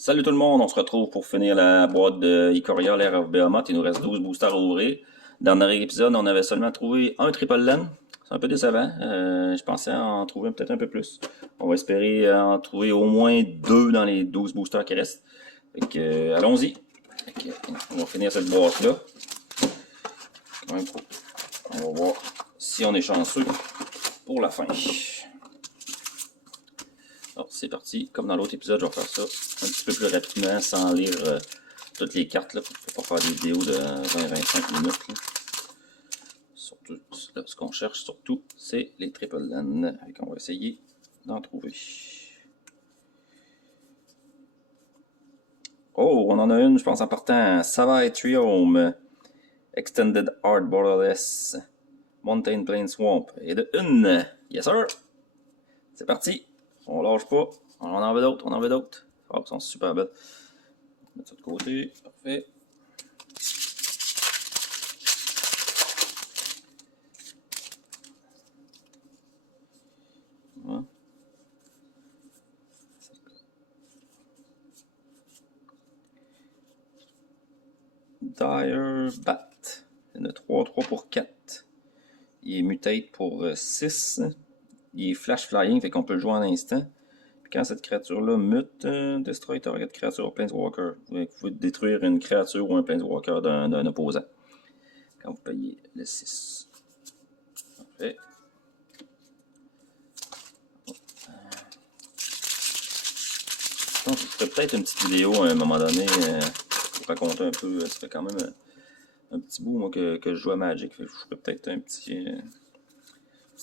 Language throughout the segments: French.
Salut tout le monde, on se retrouve pour finir la boîte de Ikoria, l'Air of Behemoth. Il nous reste 12 boosters à ouvrir. Dans le dernier épisode, on avait seulement trouvé un Triple Land. C'est un peu décevant. Je pensais en trouver peut-être un peu plus. On va espérer en trouver au moins 2 dans les 12 boosters qui restent. Fait que, allons-y. On va finir cette boîte-là. On va voir si on est chanceux pour la fin. Alors, c'est parti. Comme dans l'autre épisode, je vais faire ça un petit peu plus rapidement sans lire toutes les cartes. Là, pour pas faire des vidéos de 20-25 minutes. Là. Surtout, là, ce qu'on cherche surtout, c'est les Triple Land. On va essayer d'en trouver. Oh, on en a une, je pense, en partant. Savai Triome, Extended Hard Borderless, Mountain Plain Swamp. Et de une. Yes, sir. C'est parti. On lâche pas. On en veut d'autres, on en veut d'autres. Oh, ils sont super belles. Mettre ça de côté. Parfait. Voilà. Dire Bat. Il y en a 3 pour 4. Il est mutate pour 6. Il est flash flying, fait qu'on peut le jouer en instant. Puis quand cette créature-là mute, destroy target créature planeswalker. Vous pouvez détruire une créature ou un planeswalker d'un opposant. Quand vous payez le 6. Parfait. Je ferai peut-être une petite vidéo à un moment donné pour raconter un peu. Ça fait quand même un petit bout moi, que je joue à Magic. Je ferai peut-être un petit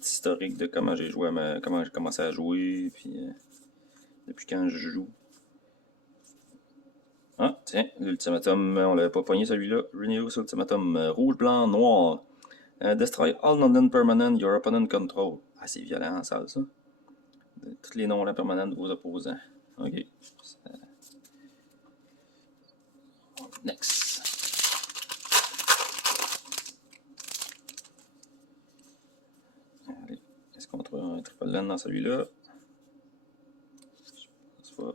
historique de comment j'ai joué comment j'ai commencé à jouer, puis depuis quand je joue. Ah, tiens, l'ultimatum, on l'avait pas pogné celui-là. Renew ultimatum, rouge, blanc, noir. Destroy all non-permanent your opponent control. Ah, c'est violent, ça. Tous les noms permanents de vos opposants. Ok. Next. Allez, est-ce qu'on trouve un triple land dans celui-là? Je pense pas.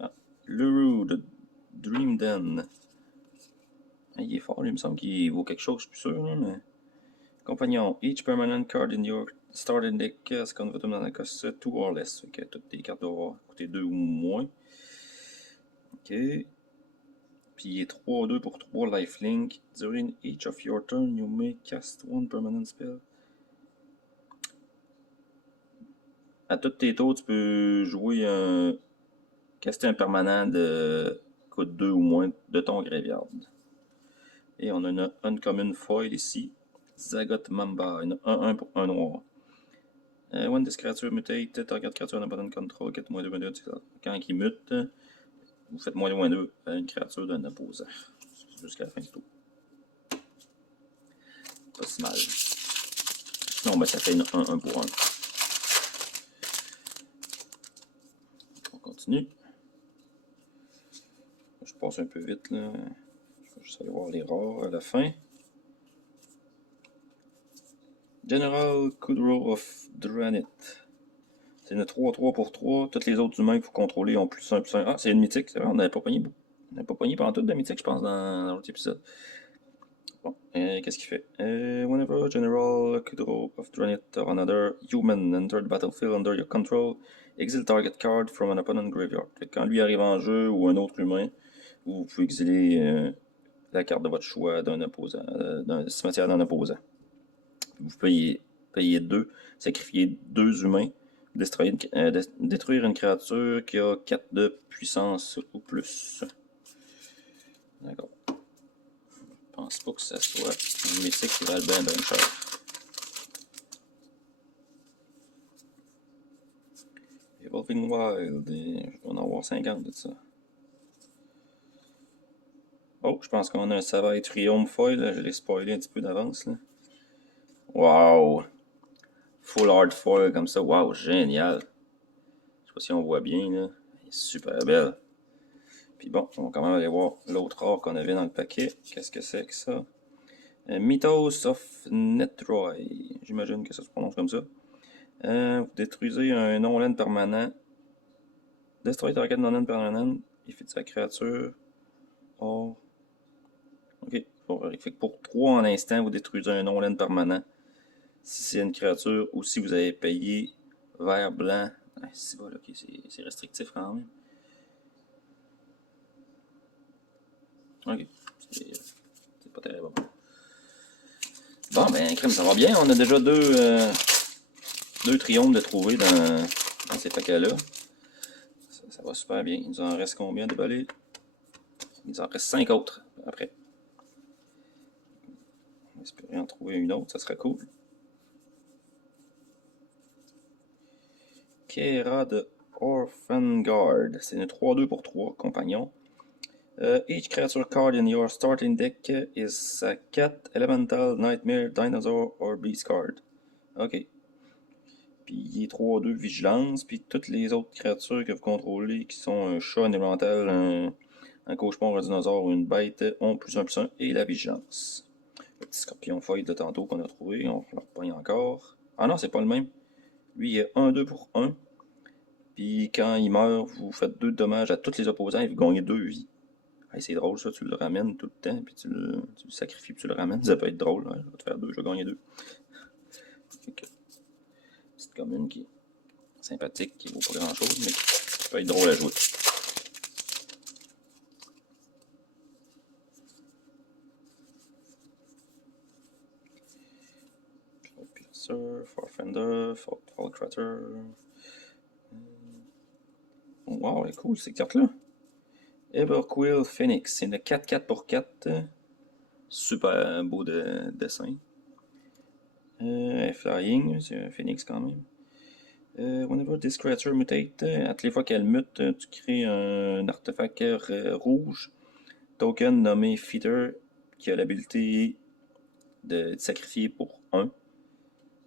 Ah, Luru de Dream Den. Ah, il est fort, lui, il me semble qu'il vaut quelque chose, je suis plus sûr, là, mais. Compagnon, each permanent card in your starting deck is converted dans un cost 2 or less. Ok, toutes tes cartes doivent coûter 2 ou moins. Ok. Puis il est 3-2 pour 3 lifelink. During each of your turn, you may cast one permanent spell. À toutes tes tours, tu peux jouer caster un permanent de coûte 2 ou moins de ton graveyard. Et on a une uncommon foil ici. Zagot Mamba. Il y en a 1-1 pour 1 noir. When this creature mutate, target creature n'a pas de control, get moins 2, quand il mute, vous faites moins 2 à une créature d'un opposant. Jusqu'à la fin du tour. Pas si mal. Sinon, ben, ça fait une 1-1 pour 1. On continue. Je passe un peu vite là. Je vais juste aller voir les rares à la fin. General Kudrow of Dranit. C'est une 3-3 pour 3. Tous les autres humains que vous contrôlez ont plus 1, plus 1. Ah, c'est une mythique, c'est vrai, on n'avait pas pogné beaucoup. On n'avait pas pogné pendant tout de mythique, je pense, dans l'autre épisode. Bon, qu'est-ce qu'il fait? Whenever General Kudrow of Dranit or another human enter the battlefield under your control, exile target card from an opponent graveyard. Fait que quand lui arrive en jeu ou un autre humain, vous pouvez exiler la carte de votre choix d'un opposant, d'un cimetière d'un opposant. Vous payez 2, sacrifier 2 humains, détruire une créature qui a 4 de puissance ou plus. D'accord. Je pense pas que ça soit une mythique qui valent bien cher. Evolving Wild, je dois en avoir 50 de ça. Oh, je pense qu'on a un Savai Triumph Foil, là. Je l'ai spoilé un petit peu d'avance. Wow! Full hard foil comme ça, wow, génial! Je sais pas si on voit bien, là. Elle est super belle. Puis bon, on va quand même aller voir l'autre rare qu'on avait dans le paquet. Qu'est-ce que c'est que ça? Mythos of Netroy. J'imagine que ça se prononce comme ça. Vous détruisez un non-land permanent Destroy target non-end permanent. If it's a créature. Oh. Ok. Fait que pour 3 en instant, vous détruisez un non-land permanent. Si c'est une créature ou si vous avez payé vert, blanc. Ah, c'est bon, ok, c'est restrictif quand même. Ok. C'est pas terrible. Bon, ben, crème, ça va bien. On a déjà deux triomphes de trouver dans ces paquets-là. Ça va super bien. Il nous en reste combien à déballer? Il nous en reste 5 autres après. On va espérer en trouver une autre, ça serait cool. Kera de Orphanguard. C'est une 3-2 pour 3, compagnon. Each creature card in your starting deck is a cat, elemental, nightmare, dinosaur or beast card. Ok. Puis il est 3-2 vigilance. Puis toutes les autres créatures que vous contrôlez, qui sont un chat, un élémental, un cauchemar, un dinosaure ou une bête, ont plus 1/+1 et la vigilance. Le petit scorpion feuille de tantôt qu'on a trouvé, on le repogne encore. Ah non, c'est pas le même. Lui, il est 1-2 pour 1. Puis quand il meurt, vous faites 2 dommages à tous les opposants et vous gagnez 2 vies. Hey, c'est drôle ça, tu le ramènes tout le temps, puis tu le sacrifies, puis tu le ramènes. Ça peut être drôle. Hein? Je vais te faire 2, je vais gagner 2. Okay. Petite commune qui est sympathique, qui vaut pas grand chose, mais qui peut être drôle à jouer. Piercer, Farfender, Fallcratter. Wow, elle est cool cette carte-là. Everquill Phoenix, c'est une 4-4 pour 4. Super beau dessin. Flying, c'est un Phoenix quand même. Whenever this creature mutate, à toutes les fois qu'elle mute, tu crées un artefact rouge, token nommé Feeder, qui a l'habilité de sacrifier pour 1.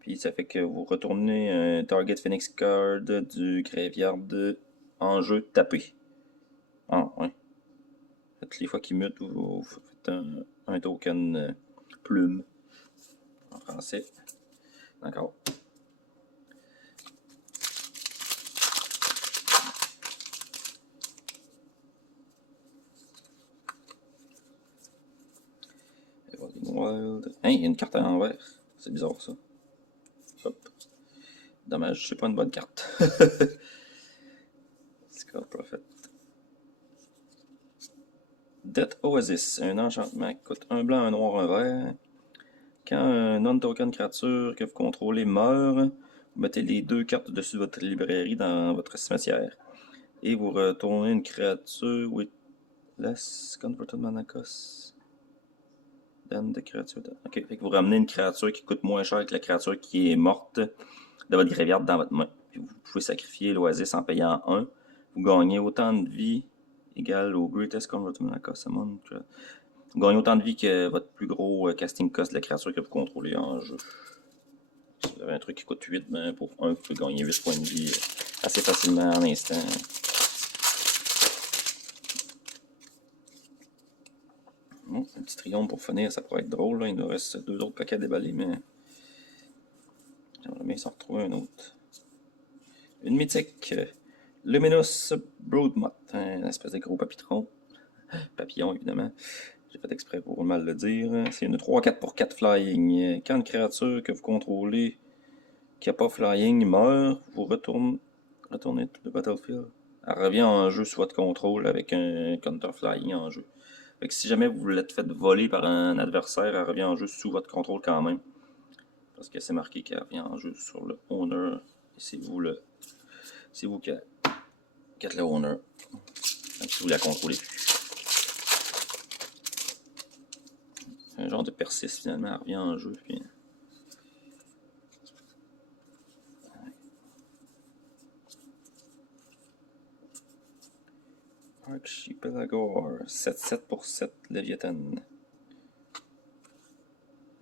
Puis ça fait que vous retournez un target Phoenix card du graveyard en jeu tapé. Ah, ouais. Toutes les fois qu'il mute, vous faites un token plume en français. D'accord. Wild. Hein, il y a une carte à l'envers. C'est bizarre ça. Hop. Dommage, c'est pas une bonne carte. Scar Prophet. Death Oasis, un enchantement qui coûte un blanc, un noir, un vert. Quand un non-token créature que vous contrôlez meurt, vous mettez les 2 cartes dessus de votre librairie dans votre cimetière. Et vous retournez une créature with less converted mana cost than the creature. Ok, fait que vous ramenez une créature qui coûte moins cher que la créature qui est morte de votre graveyard dans votre main. Puis vous pouvez sacrifier l'Oasis en payant 1. Vous gagnez autant de vie égale au greatest converted mana cost amount. Vous gagnez autant de vie que votre plus gros casting cost de la créature que vous contrôlez en jeu. Si vous avez un truc qui coûte 8, ben pour 1, vous pouvez gagner 8 points de vie assez facilement en instant. Bon, un petit triomphe pour finir, ça pourrait être drôle. Là. Il nous reste 2 autres paquets à déballer, mais j'aimerais bien s'en retrouver un autre. Une mythique, Luminous Broodmoth, un espèce de gros papillon évidemment. J'ai fait exprès pour mal le dire. C'est une 3-4 pour 4 flying. Quand une créature que vous contrôlez qui n'a pas flying meurt, vous retournez to the battlefield. Elle revient en jeu sous votre contrôle avec un counter flying en jeu. Fait que si jamais vous l'êtes fait voler par un adversaire, elle revient en jeu sous votre contrôle quand même. Parce que c'est marqué qu'elle revient en jeu sur le owner. Et c'est vous qui êtes le owner. Même si vous la contrôlez plus. Un genre de persiste finalement, elle revient en jeu. Puis... Archipelagor, 7-7 pour 7, Léviathan.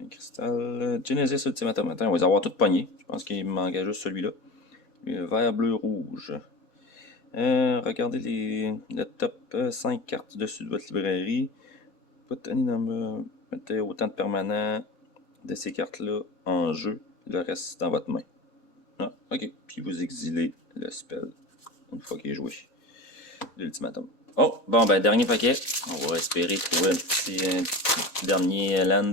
Un cristal. Genesis Ultimatum. Attends, on va les avoir toutes pognées. Je pense qu'il me manquait juste celui-là. Vert, bleu, rouge. Regardez le top 5 cartes dessus de votre librairie. Mettez autant de permanents de ces cartes-là en jeu. Le reste dans votre main. Ah, ok. Puis vous exilez le spell une fois qu'il est joué. l'ultimatum. Oh, bon, ben, dernier paquet. On va espérer trouver un petit dernier land,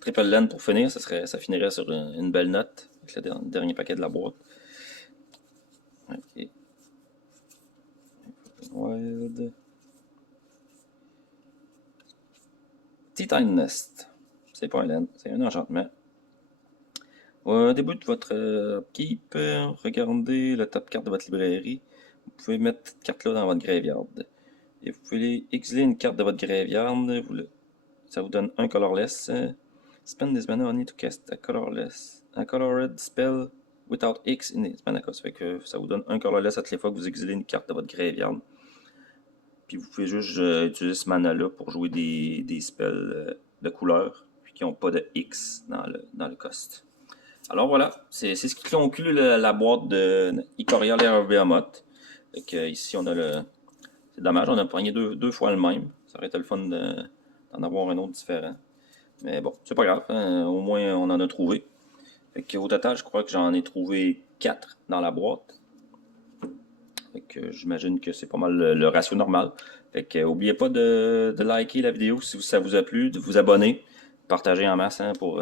triple land pour finir. Ça finirait sur une belle note avec le dernier paquet de la boîte. Ok. Wild. Titan Nest. C'est pas un land, c'est un enchantement. Au début de votre keep, regardez le top carte de votre librairie. Vous pouvez mettre cette carte-là dans votre graveyard. Et vous pouvez exiler une carte de votre graveyard. Ça vous donne un colorless. Spend this mana only to cast a colored spell without X in its mana cost. Fait que ça vous donne un colorless à toutes les fois que vous exilez une carte de votre graveyard. Puis vous pouvez juste utiliser ce mana-là pour jouer des spells de couleur, puis qui n'ont pas de X dans le cost. Alors voilà, c'est ce qui conclut la boîte de Ikoria Lair Behemoth. Ici, on a le. C'est dommage, on a pogné deux fois le même. Ça aurait été le fun d'en avoir un autre différent. Mais bon, c'est pas grave, hein, au moins on en a trouvé. Au total, je crois que j'en ai trouvé 4 dans la boîte. J'imagine que c'est pas mal le ratio normal. N'oubliez pas de liker la vidéo si ça vous a plu, de vous abonner, partager en masse pour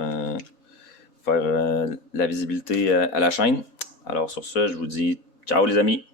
faire la visibilité à la chaîne. Alors sur ce, je vous dis ciao les amis!